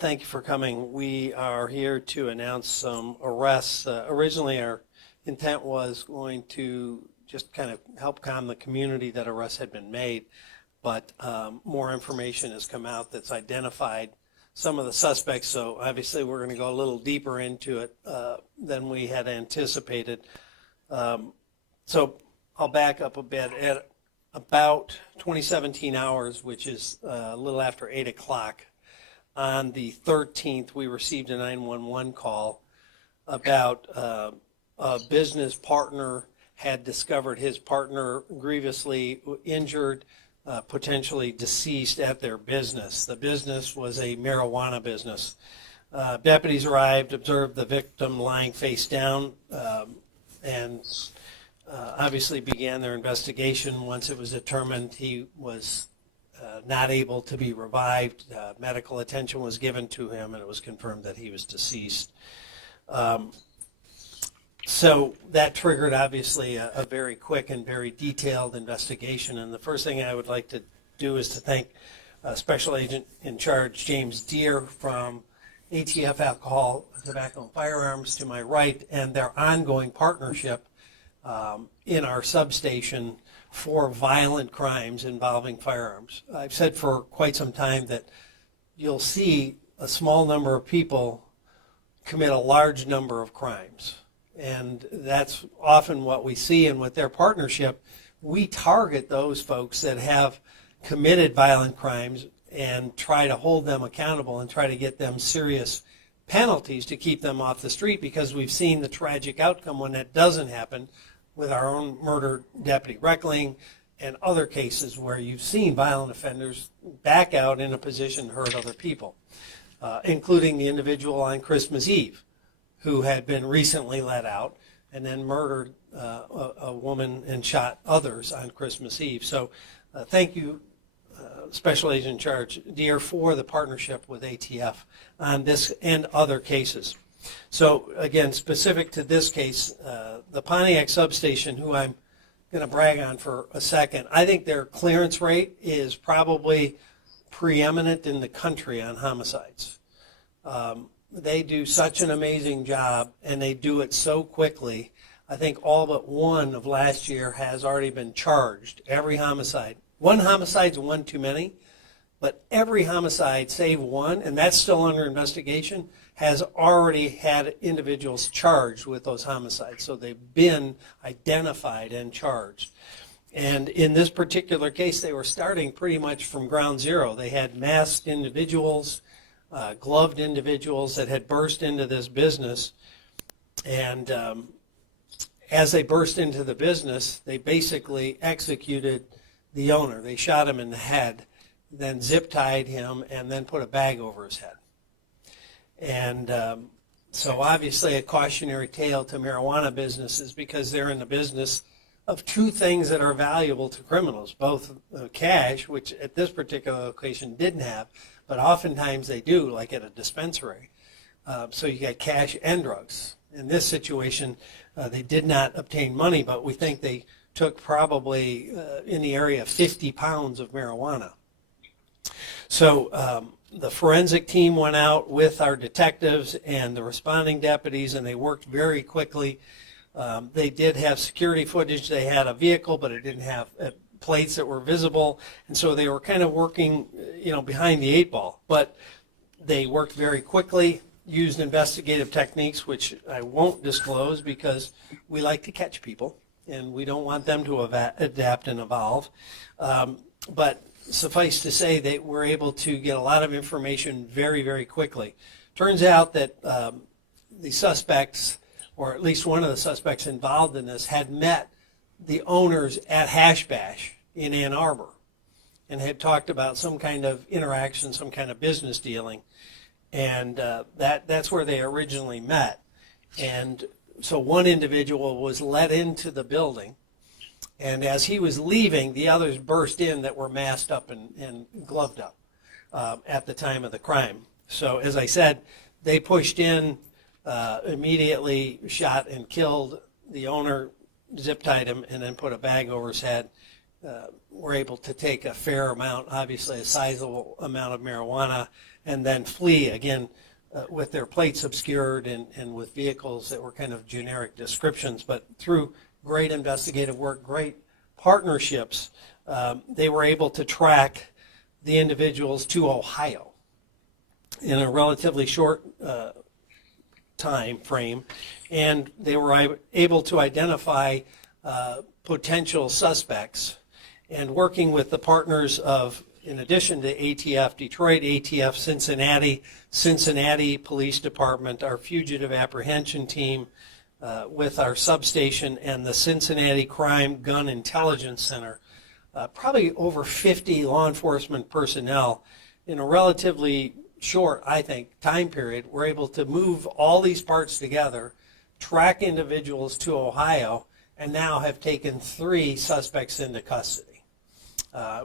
Thank you for coming. We are here to announce some arrests. Originally, our intent was going to just kind of help calm the community that arrests had been made, but more information has come out that's identified some of the suspects, so obviously we're going to go a little deeper into it than we had anticipated. So I'll back up a bit. At about 2017 hours, which is a little after 8 o'clock, on the 13th, we received a 911 call about a business partner had discovered his partner grievously injured, potentially deceased at their business. The business was a marijuana business. Deputies arrived, observed the victim lying face down, and obviously began their investigation. Once it was determined he was not able to be revived, medical attention was given to him, and it was confirmed that he was deceased. So that triggered, obviously, a very quick and very detailed investigation. And the first thing I would like to do is to thank Special Agent in Charge James Deere from ATF Alcohol, Tobacco, and Firearms to my right, and their ongoing partnership in our substation for violent crimes involving firearms. I've said for quite some time that you'll see a small number of people commit a large number of crimes. And that's often what we see. And with their partnership, we target those folks that have committed violent crimes and try to hold them accountable and try to get them serious penalties to keep them off the street, because we've seen the tragic outcome when that doesn't happen with our own murdered Deputy Reckling and other cases where you've seen violent offenders back out in a position to hurt other people, including the individual on Christmas Eve who had been recently let out and then murdered a woman and shot others on Christmas Eve. So thank you, Special Agent in Charge Deere, for the partnership with ATF on this and other cases. So again, specific to this case, the Pontiac substation, who I'm going to brag on for a second, I think their clearance rate is probably preeminent in the country on homicides. They do such an amazing job, and they do it so quickly. I think all but one of last year has already been charged. Every homicide. One homicide's one too many, but every homicide, save one, and that's still under investigation, has already had individuals charged with those homicides. So they've been identified and charged. And in this particular case, they were starting pretty much from ground zero. They had masked individuals, gloved individuals that had burst into this business. And as they burst into the business, they basically executed the owner. They shot him in the head, then zip-tied him, and then put a bag over his head. And so obviously a cautionary tale to marijuana businesses, because they're in the business of two things that are valuable to criminals, both cash, which at this particular location didn't have, but oftentimes they do, like at a dispensary. So you got cash and drugs. In this situation, they did not obtain money, but we think they took probably in the area of 50 pounds of marijuana. So the forensic team went out with our detectives and the responding deputies, and they worked very quickly. They did have security footage. They had a vehicle, but it didn't have plates that were visible, and so they were kind of working, behind the eight ball. But they worked very quickly, used investigative techniques, which I won't disclose because we like to catch people, and we don't want them to adapt and evolve. But suffice to say, they were able to get a lot of information very, very quickly. Turns out that the suspects, or at least one of the suspects involved in this, had met the owners at Hash Bash in Ann Arbor and had talked about some kind of interaction, some kind of business dealing. And that's where they originally met. And so one individual was let into the building, and as he was leaving, the others burst in that were masked up and gloved up at the time of the crime. So as I said, they pushed in, immediately shot and killed the owner, zip-tied him, and then put a bag over his head. were able to take a fair amount, obviously a sizable amount of marijuana, and then flee again with their plates obscured and with vehicles that were kind of generic descriptions. But through great investigative work, great partnerships, they were able to track the individuals to Ohio in a relatively short time frame, and they were able to identify potential suspects. And working with the partners of, in addition to ATF Detroit, ATF Cincinnati Police Department, our fugitive apprehension team, with our substation and the Cincinnati Crime Gun Intelligence Center, probably over 50 law enforcement personnel in a relatively short, I think, time period, were able to move all these parts together, track individuals to Ohio, and now have taken 3 suspects into custody.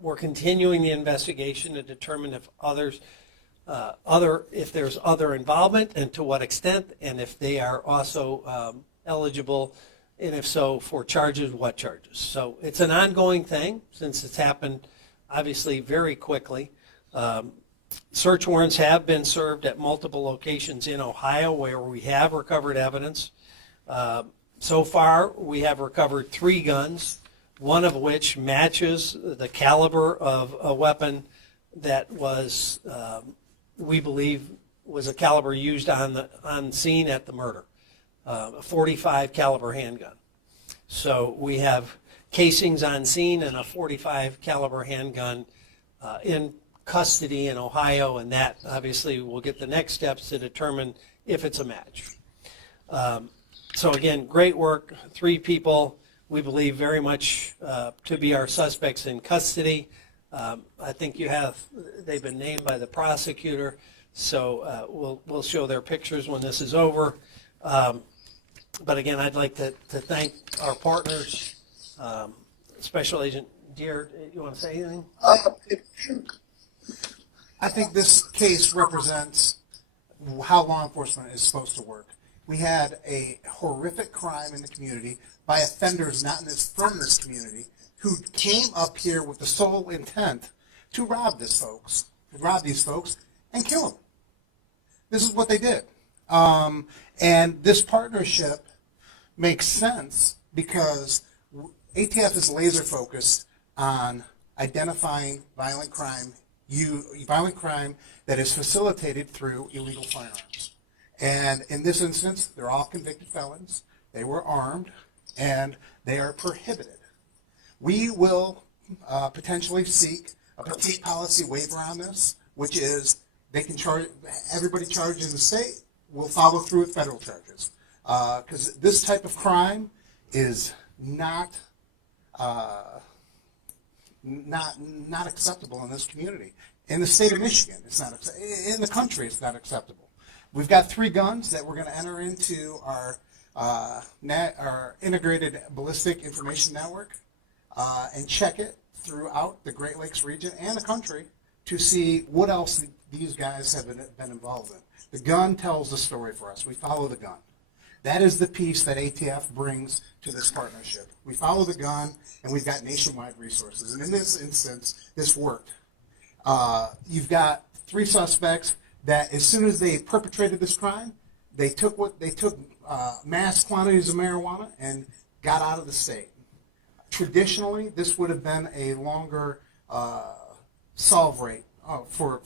We're continuing the investigation to determine if if there's other involvement and to what extent, and if they are also eligible, and if so, for charges, what charges. So it's an ongoing thing since it's happened obviously very quickly. Search warrants have been served at multiple locations in Ohio where we have recovered evidence. So far, we have recovered 3 guns, one of which matches the caliber of a weapon that was, we believe, was a caliber used on scene at the murder, a .45 caliber handgun. So we have casings on scene and a .45 caliber handgun in custody in Ohio, and that obviously will get the next steps to determine if it's a match. So again, great work. 3 people we believe very much to be our suspects in custody. I think they've been named by the prosecutor, so we'll show their pictures when this is over. But again, I'd like to thank our partners. Special Agent Deere, you want to say anything? Sure. I think this case represents how law enforcement is supposed to work. We had a horrific crime in the community by offenders not from this community who came up here with the sole intent to rob these folks and kill them. This is what they did. And this partnership makes sense because ATF is laser focused on identifying violent crime that is facilitated through illegal firearms. And in this instance, they're all convicted felons. They were armed, and they are prohibited. We will potentially seek a petite policy waiver on this, which is they can charge, everybody charged in the state will follow through with federal charges. Because this type of crime is not acceptable in this community. In the state of Michigan, it's not in the country, it's not acceptable. We've got 3 guns that we're going to enter into our integrated ballistic information network and check it throughout the Great Lakes region and the country to see what else these guys have been involved in. The gun tells the story for us. We follow the gun. That is the piece that ATF brings to this partnership. We follow the gun, and we've got nationwide resources. And in this instance, this worked. You've got 3 suspects that, as soon as they perpetrated this crime, they took mass quantities of marijuana and got out of the state. Traditionally, this would have been a longer solve rate for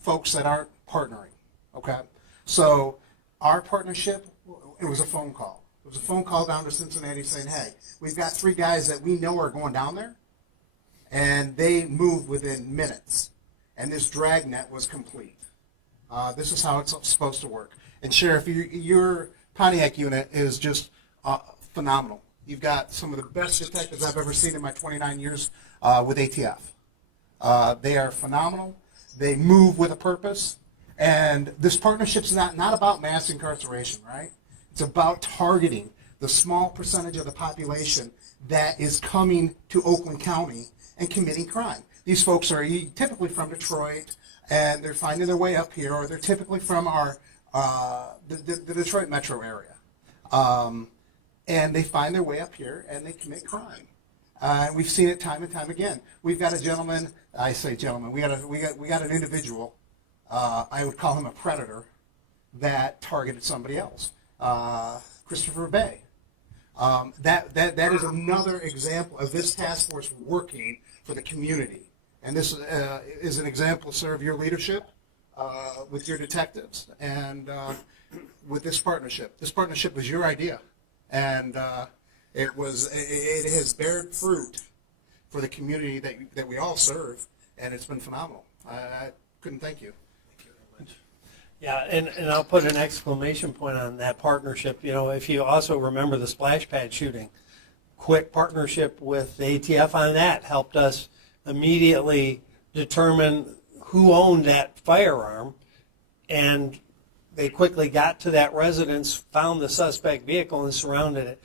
folks that aren't partnering. Okay, so our partnership, it was a phone call. It was a phone call down to Cincinnati saying, "Hey, we've got 3 guys that we know are going down there," and they moved within minutes. And this dragnet was complete. This is how it's supposed to work. And Sheriff, your Pontiac unit is just phenomenal. You've got some of the best detectives I've ever seen in my 29 years with ATF. They are phenomenal. They move with a purpose. And this partnership's not about mass incarceration, right? It's about targeting the small percentage of the population that is coming to Oakland County and committing crime. These folks are typically from Detroit, and they're finding their way up here, or they're typically from the Detroit metro area. And they find their way up here, and they commit crime. We've seen it time and time again. We've got a gentleman. I say gentleman. We got an individual. I would call him a predator that targeted somebody else. Christopher Bay. That is another example of this task force working for the community. And this is an example, sir, of your leadership with your detectives and with this partnership. This partnership was your idea, and it has bared fruit for the community that we all serve, and it's been phenomenal. I couldn't thank you. Yeah, and I'll put an exclamation point on that partnership. You know, if you also remember the splash pad shooting, quick partnership with the ATF on that helped us immediately determine who owned that firearm, and they quickly got to that residence, found the suspect vehicle, and surrounded it.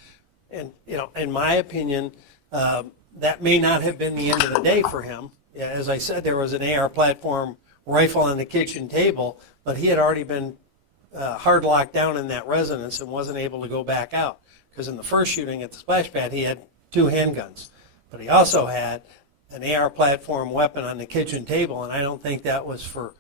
And, you know, in my opinion, that may not have been the end of the day for him. Yeah, as I said, there was an AR platform rifle on the kitchen table, but he had already been hard locked down in that residence and wasn't able to go back out. Because in the first shooting at the splash pad, he had 2 handguns. But he also had an AR platform weapon on the kitchen table, and I don't think that was for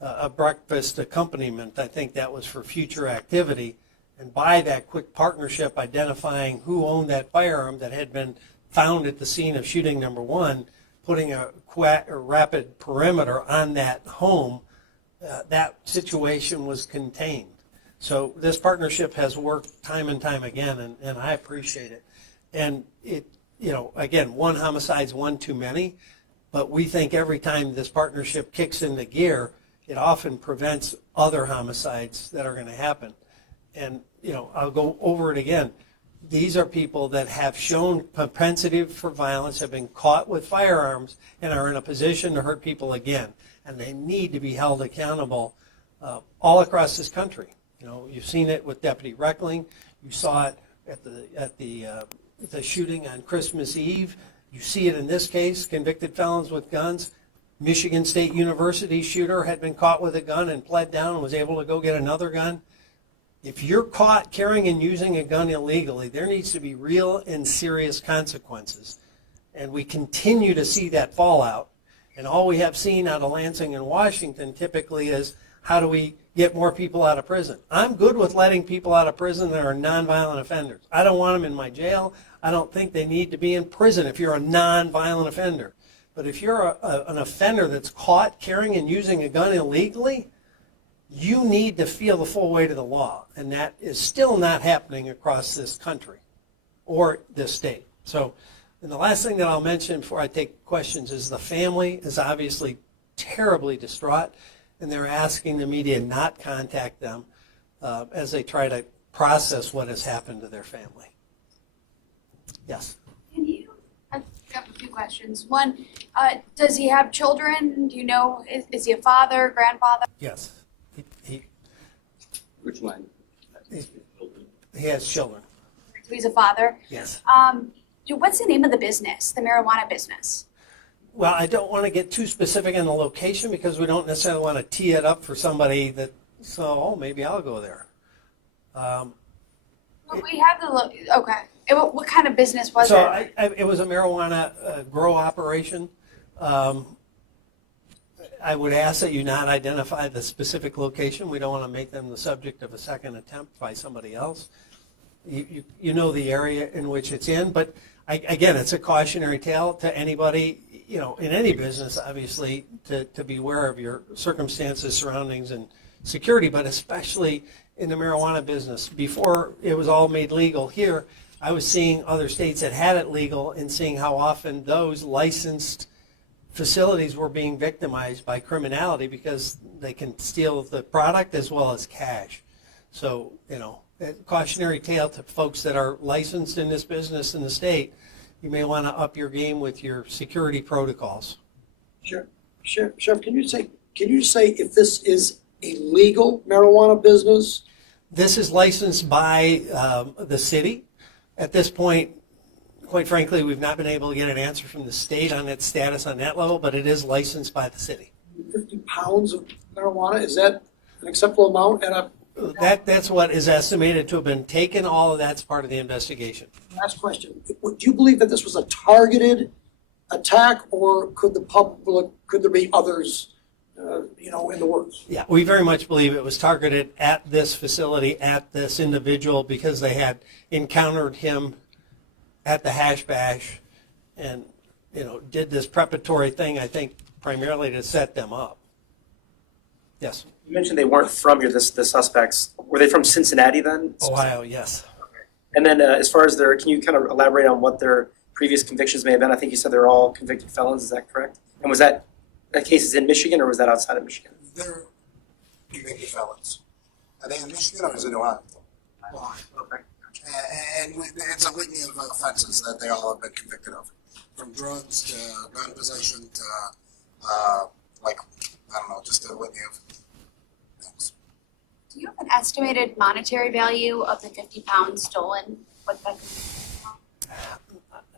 a breakfast accompaniment. I think that was for future activity. And by that quick partnership, identifying who owned that firearm that had been found at the scene of shooting number 1, putting a rapid perimeter on that home, that situation was contained. So this partnership has worked time and time again, and I appreciate it. And it, you know, again, one homicide's one too many, but we think every time this partnership kicks into gear, it often prevents other homicides that are going to happen. And, you know, I'll go over it again. These are people that have shown propensity for violence, have been caught with firearms, and are in a position to hurt people again. And they need to be held accountable all across this country. You know, you've seen it with Deputy Reckling. You saw it at the shooting on Christmas Eve. You see it in this case, convicted felons with guns. Michigan State University shooter had been caught with a gun and pled down and was able to go get another gun. If you're caught carrying and using a gun illegally, there needs to be real and serious consequences. And we continue to see that fallout. And all we have seen out of Lansing and Washington typically is, how do we get more people out of prison? I'm good with letting people out of prison that are nonviolent offenders. I don't want them in my jail. I don't think they need to be in prison if you're a nonviolent offender. But if you're an offender that's caught carrying and using a gun illegally, you need to feel the full weight of the law, and that is still not happening across this country or this state. So, and the last thing that I'll mention before I take questions is the family is obviously terribly distraught, and they're asking the media not contact them as they try to process what has happened to their family. Yes? I've got a few questions. One, does he have children? Do you know, is he a father, grandfather? Yes. Which one? He has children. So he's a father. Yes. What's the name of the business, the marijuana business? Well, I don't want to get too specific on the location because we don't necessarily want to tee it up for somebody that, so maybe I'll go there. Well, we have the, okay. What kind of business was So it? it was a marijuana grow operation. I would ask that you not identify the specific location. We don't want to make them the subject of a second attempt by somebody else. You know the area in which it's in, but again, it's a cautionary tale to anybody, you know, in any business, obviously, to be aware of your circumstances, surroundings, and security, but especially in the marijuana business. Before it was all made legal here, I was seeing other states that had it legal and seeing how often those licensed facilities were being victimized by criminality because they can steal the product as well as cash. So, you know, a cautionary tale to folks that are licensed in this business in the state, you may want to up your game with your security protocols. Sure. Sheriff, can you say if this is a legal marijuana business? This is licensed by the city. At this point, quite frankly, we've not been able to get an answer from the state on its status on that level, but it is licensed by the city. 50 pounds of marijuana, is that an acceptable amount at a That's what is estimated to have been taken. All of that's part of the investigation. Last question. Do you believe that this was a targeted attack, or could there be others, in the works? Yeah, we very much believe it was targeted at this facility, at this individual, because they had encountered him at the hash bash and, did this preparatory thing, I think, primarily to set them up. Yes. You mentioned they weren't from here, the suspects. Were they from Cincinnati then? Ohio, yes. And then as far as can you kind of elaborate on what their previous convictions may have been? I think you said they're all convicted felons, is that correct? And was that case is in Michigan, or was that outside of Michigan? They're convicted felons. Are they in Michigan or is it Ohio? Okay. And it's a litany of offenses that they all have been convicted of, from drugs to gun possession to, just a litany of things. Do you have an estimated monetary value of the 50 pounds stolen? What that could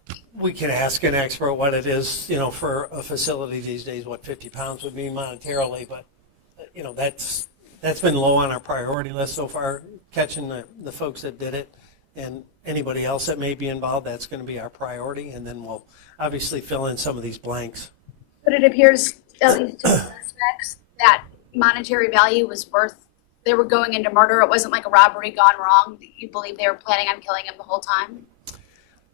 be? We can ask an expert what it is, for a facility these days, what 50 pounds would mean monetarily, but, that's been low on our priority list so far, catching the folks that did it, and anybody else that may be involved, that's going to be our priority, and then we'll obviously fill in some of these blanks. But it appears, at least to the suspects, that monetary value was worth, they were going into murder. It wasn't like a robbery gone wrong. You believe they were planning on killing him the whole time?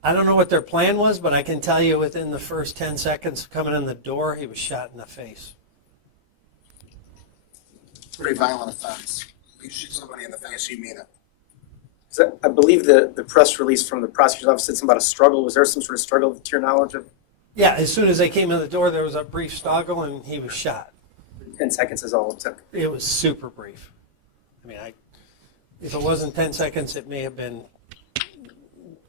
I don't know what their plan was, but I can tell you within the first 10 seconds of coming in the door, he was shot in the face. Pretty violent offense. You shoot somebody in the face, you mean it. So I believe the press release from the prosecutor's office said something about a struggle. Was there some sort of struggle to your knowledge of? Yeah, as soon as they came in the door, there was a brief struggle, and he was shot. 10 seconds is all it took. It was super brief. I mean, if it wasn't 10 seconds, it may have been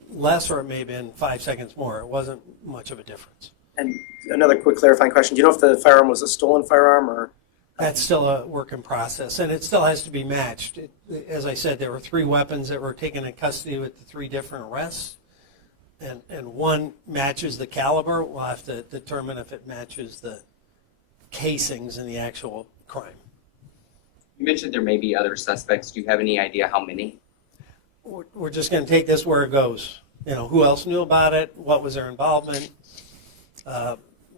less, or it may have been 5 seconds more. It wasn't much of a difference. And another quick clarifying question. Do you know if the firearm was a stolen firearm or? That's still a work in process, and it still has to be matched. As I said, there were 3 weapons that were taken in custody with the 3 different arrests, and one matches the caliber. We'll have to determine if it matches the casings in the actual crime. You mentioned there may be other suspects. Do you have any idea how many? We're just going to take this where it goes. Who else knew about it? What was their involvement?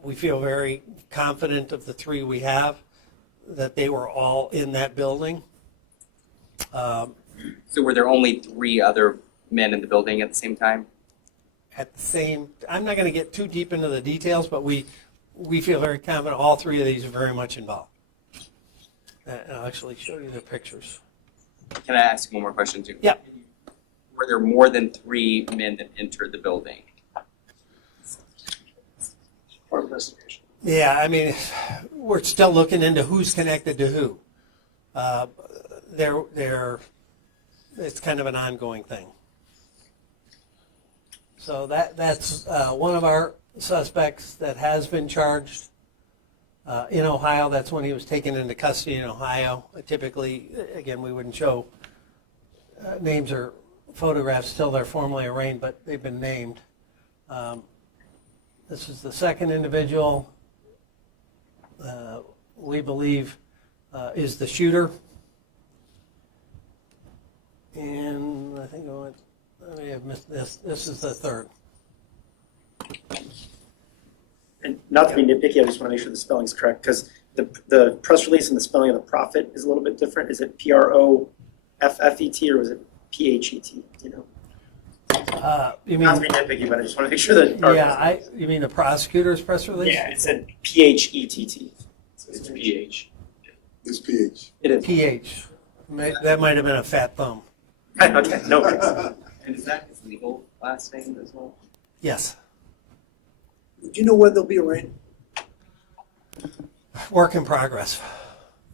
We feel very confident of the 3 we have, that they were all in that building. So were there only 3 other men in the building at the same time? I'm not going to get too deep into the details, but we feel very confident all 3 of these are very much involved. And I'll actually show you the pictures. Can I ask one more question too? Yeah. Were there more than 3 men that entered the building? Part of investigation. Yeah, I mean, we're still looking into who's connected to who. It's kind of an ongoing thing. So that's one of our suspects that has been charged in Ohio. That's when he was taken into custody in Ohio. Typically, again, we wouldn't show names or photographs till they're formally arraigned, but they've been named. This is the second individual we believe is the shooter. And I think I may have missed this. This is the third. And not to be nitpicky, I just want to make sure the spelling's correct, because the press release and the spelling of the prophet is a little bit different. Is it P-R-O-F-F-E-T or was it P-H-E-T? You mean, Not to be nitpicky, but I just want to make sure that. You mean the prosecutor's press release? Yeah, it said P-H-E-T-T. It's PH. It's PH. It is. PH. That might have been a fat thumb. Okay, no worries. And is that his legal last name as well? Yes. Do you know when they'll be arraigned? Work in progress.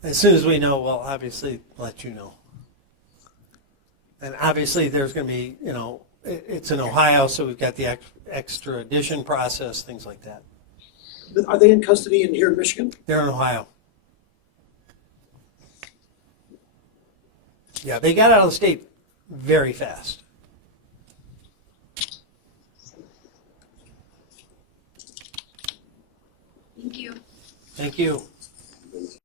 As soon as we know, we'll obviously let you know. And obviously there's going to be, it's in Ohio, so we've got the extradition process, things like that. Are they in custody here in Michigan? They're in Ohio. Yeah, they got out of the state very fast. Thank you. Thank you.